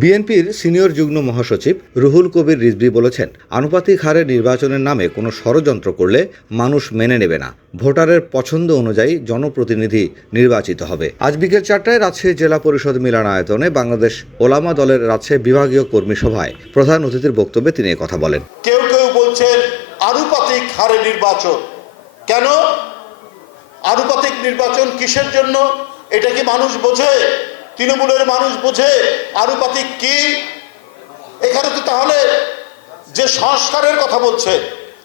বিএনপির সিনিয়র যুগ্ম মহাসচিব রুহুল কবির রিজভী বলেছেন, আনুপাতিক হারে নির্বাচনের নামে কোনো ষড়যন্ত্র করলে মানুষ মেনে নেবে না। ভোটারের পছন্দ অনুযায়ী জনপ্রতিনিধি নির্বাচিত হবে। আজ বিকেল 4টায় রাজশাহী জেলা পরিষদ মিলনায়তনে বাংলাদেশ ওলামা দলের রাজশাহী বিভাগীয় কর্মী সভায় প্রধান অতিথির বক্তব্যে তিনি কথা বলেন। কেউ কেউ বলছেন আনুপাতিক হারে নির্বাচন। কেন আনুপাতিক নির্বাচন? কিসের জন্য? এটা কি মানুষ বোঝে? তৃণমূলের মানুষ বোঝে আনুপাতিক কি? এখানে তো তাহলে যে সংস্কারের কথা বলছে,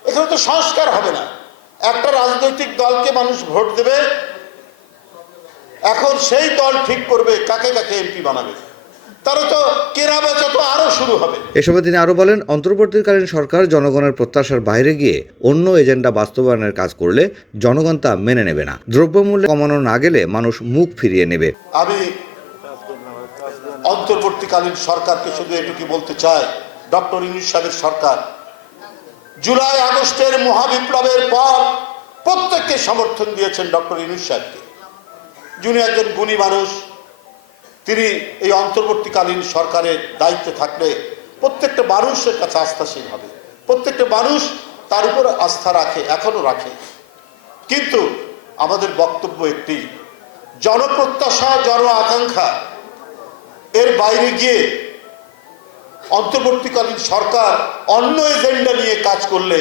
এখানে তো সংস্কার হবে না। একটা রাজনৈতিক দলকে মানুষ ভোট দেবে, এখন সেই দল ঠিক করবে কাকে কাকে এমপি বানাবে। তারা তো কেনা বেচা তো আরো শুরু হবে। এ সময় তিনি আরো বলেন, অন্তর্বর্তীকালীন সরকার জনগণের প্রত্যাশার বাইরে গিয়ে অন্য এজেন্ডা বাস্তবায়নের কাজ করলে জনগণ তা মেনে নেবে না। দ্রব্যমূল্য কমানো না গেলে মানুষ মুখ ফিরিয়ে নেবে। আমি অন্তর্বর্তীকালীন সরকারকে শুধু এটুকু বলতে চাই, ডক্টর ইউনূস সাহেবের সরকার জুলাই আগস্টের মহাবিপ্লবের পর প্রত্যেককে সমর্থন দিয়েছেন ডক্টর ইউনূস সাহেবকে। যিনি একজন গুণী মানুষ, তিনি এই অন্তর্বর্তীকালীন সরকারের দায়িত্বে থাকলে প্রত্যেকটা মানুষের কাছে আস্থাশীল হবে, প্রত্যেকটা মানুষ তার উপর আস্থা রাখে, এখনো রাখে। কিন্তু আমাদের বক্তব্য একটি, জনপ্রত্যাশা জন আকাঙ্ক্ষা এর বাইরে গিয়ে অন্তর্বর্তীকালীন সরকার অন্য এজেন্ডা নিয়ে কাজ করলে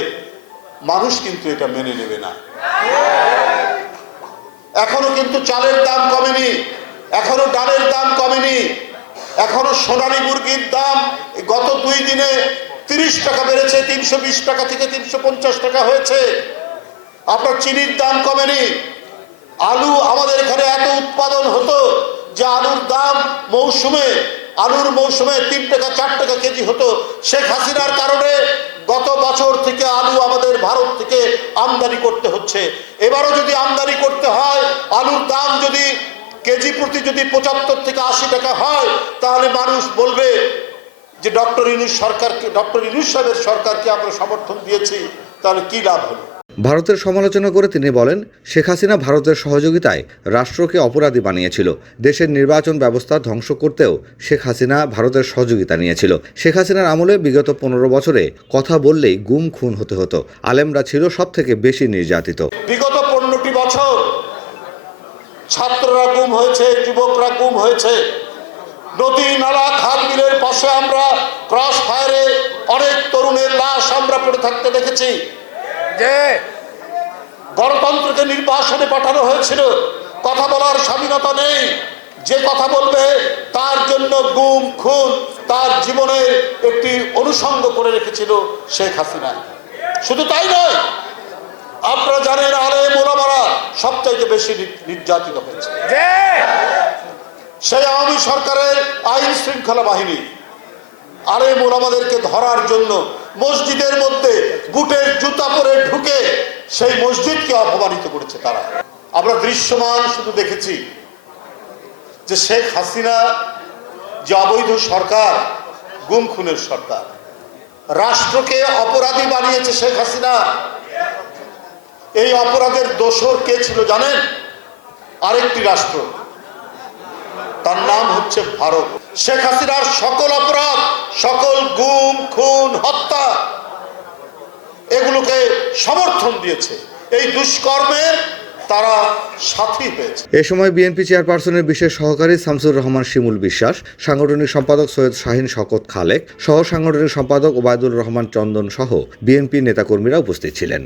মানুষ কিন্তু এটা মেনে নেবে না। এখনো কিন্তু চালের দাম কমেনি, এখনো ডালের দাম কমেনি, এখনো সোনালী মুরগির দাম গত 2 দিনে 30 টাকা বেড়েছে, 320 টাকা থেকে 350 টাকা হয়েছে। আপনার চিনির দাম কমেনি। আলু আমাদের এখানে এত উৎপাদন হতো যে আলুর দাম আলুর মৌসুমে 3 টাকা 4 টাকা কেজি হতো। শেখ হাসিনার কারণে গত বছর থেকে আলু আমাদের ভারত থেকে আমদানি করতে হচ্ছে। এবারও যদি আমদানি করতে হয়, আলুর দাম যদি কেজি প্রতি যদি 75 থেকে 80 টাকা হয়, তাহলে মানুষ বলবে যে ডক্টর ইউনূস সাহেবের সরকারকে আমরা সমর্থন দিয়েছি, তাহলে কি লাভ হলো? ভারতের সমালোচনা করে তিনি বলেন, শেখ হাসিনা ভারতের সহযোগিতায় রাষ্ট্রকে অপরাধী বানিয়েছিল। দেশের নির্বাচন ব্যবস্থা ধ্বংস করতেও শেখ হাসিনা ভারতের সহযোগিতা নিয়েছিল। শেখ হাসিনার আমলে বিগত 15 বছরে কথা বললেই গুম খুন হতে হতো। আলেমরা ছিল সব থেকে বেশি নির্যাতিত। বিগত 15টি বছর ছাত্ররা গুম হয়েছে, যুবকরা গুম হয়েছে। নদী নালা খাল বিলের পাশে আমরা ক্রস ফায়ারে অনেক তরুণের লাশ আমরা পড়ে থাকতে দেখেছি। যে গণতন্ত্রকে নির্বাসনে পাঠানো হয়েছিল, কথা বলার স্বাধীনতা নেই। যে কথা বলবে তার জন্য গুম খুন তার জীবনের একটি অনুষঙ্গ করে রেখেছিল শেখ হাসিনা। শুধু তাই নয়, আপনারা জানেন আলেম ওলামারা সবচাইতে বেশি নির্যাতিত হয়েছে। সেই আওয়ামী সরকারের আইন শৃঙ্খলা বাহিনী আলেম ওলামাদেরকে ধরার জন্য মসজিদের মধ্যে বুটের জুতা পরে ঢুকে সেই মসজিদকে অপমানিত করেছে তারা। আমরা দৃশ্যমান শুধু দেখেছি যে শেখ হাসিনা যে অবৈধ সরকার, গুম খুনের সরকার, রাষ্ট্রকে অপরাধী বানিয়েছে শেখ হাসিনা। এই অপরাধের দোষর কে ছিল জানেন? আরেকটি রাষ্ট্র, তার নাম হচ্ছে ভারত। শেখ হাসিনার সকল অপরাধ, সকল গুম খুন হত্যা এগুলোকে সমর্থন দিয়েছে। এই দুষ্কর্মের তারা সাথী হয়েছে। এ সময় বিএনপি চেয়ারপারসনের বিশেষ সহকারী শামসুর রহমান শিমুল বিশ্বাস, সাংগঠনিক সম্পাদক সৈয়দ শাহিন শকত খালেক, সহ সাংগঠনিক সম্পাদক ওবায়দুর রহমান চন্দন সহ বিএনপি নেতাকর্মীরা উপস্থিত ছিলেন।